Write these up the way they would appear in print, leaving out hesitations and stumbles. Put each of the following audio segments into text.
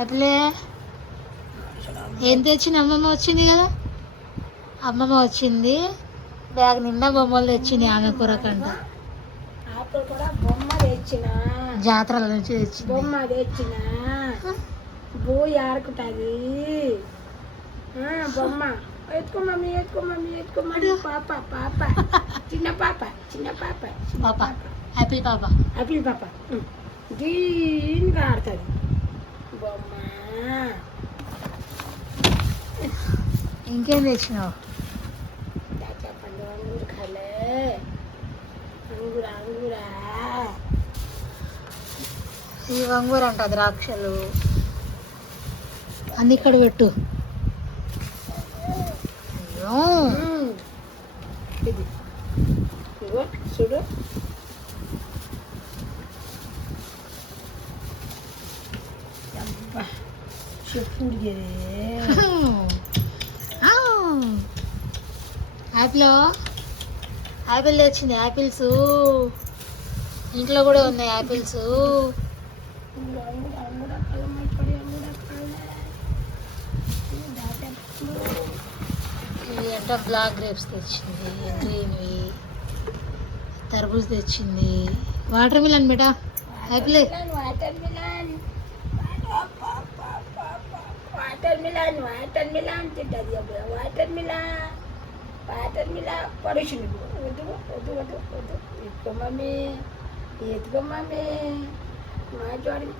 అట్లే ఏం తెచ్చింది? అమ్మమ్మ వచ్చింది కదా, అమ్మమ్మ వచ్చింది, బ్యాగ్ నిండా బొమ్మలు తెచ్చింది ఆమె కొరకంట. జాతరల నుంచి తెచ్చింది బొమ్మ తెచ్చిన బోయి ఆడుకుంటుంది బొమ్మ. ఎత్తుకో మమ్మీ, ఎత్తుకో మమ్మీ, ఎత్తుకో మమ్మీ. పాప పాప చిన్న పాప, చిన్న పాప, పాప హ్యాపీ పాప, హ్యాపీ పాప దీనిగా ఆడుతుంది బొమ్మ. ఇంకేం తెచ్చినావు? చెప్పండి, అంగూరు ఖాలే, అంగూర అంగూరా. ఈ వంగూర అంట, ద్రాక్షలు అన్ని ఇక్కడ పెట్టు. అయ్యో ఇది ఇగో చూడు, చెప్పు. యాపిల్ తెచ్చింది, యాపిల్స్ ఇంట్లో కూడా ఉన్నాయి యాపిల్స్. ఇవి అంటే బ్లాక్ గ్రేప్స్ తెచ్చింది, గ్రీన్వి, తర్బూజ్ తెచ్చింది, వాటర్ మిలన్ బేటా. Apple watermelon, watermelon, watermelon తింటుంది. వాటర్ మిలన్, వాటర్ మిలన్ పడుచుంది. వద్దు వద్దు వద్దు వద్దు, ఎత్తుకో మమ్మీ, ఎత్తుకో మమ్మీ. మా చూడండి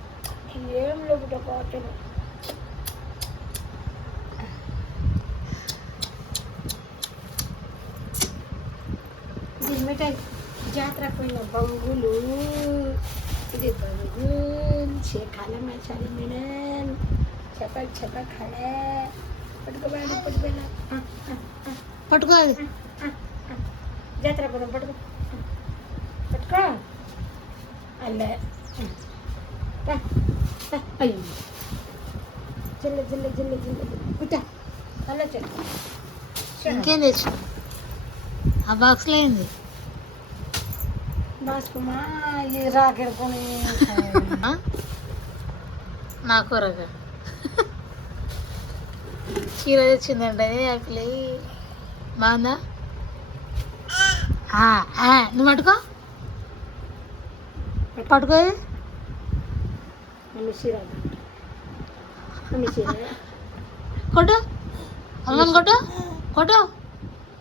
ఏం లేకుండా పోతాను. మిఠాయి జాతర పోయిన బంగులు, ఇది బంగు ఖాళీ మసాలి మేడం, చెప్పాలి చెప్ప ఖాళే. పట్టుకోబడి పట్టుకోలే, పట్టుకో, అది జాతర పోదాం, పట్టుకో పట్టుకో. అల్లే అయ్యి జిల్ల జిల్ల జిల్ల జిల్ల కుట్టా అలా చెట్టు. ఇంకేం తెచ్చు? ఆ బాక్స్లో ఏంది? బాస్కుమా ఈ రాకెడుకొని నా కూరగా చీర తెచ్చిందంటే యాపిల్ బాగుందా? నువ్వు పట్టుకో, పట్టుకో. కొట్టు, అమ్మని కొట్టు, కొట్టు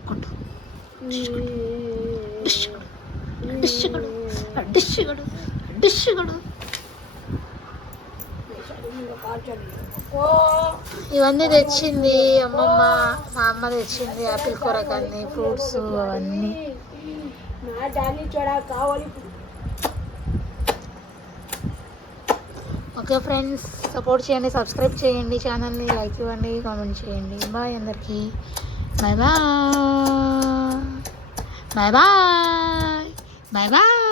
కొట్టు. డిష్ కొడు, డిష్ కొడు, డిష్ కొడు. ఇవన్నీ తెచ్చింది అమ్మమ్మ, మా అమ్మ తెచ్చింది యాపిల్ కూరకాన్ని, ఫ్రూట్స్ అవన్నీ. ఓకే ఫ్రెండ్స్, సపోర్ట్ చేయండి, సబ్స్క్రైబ్ చేయండి ఛానల్ని, లైక్ ఇవ్వండి, కామెంట్ చేయండి. బాయ్ అందరికీ, bye bye, bye bye, bye bye.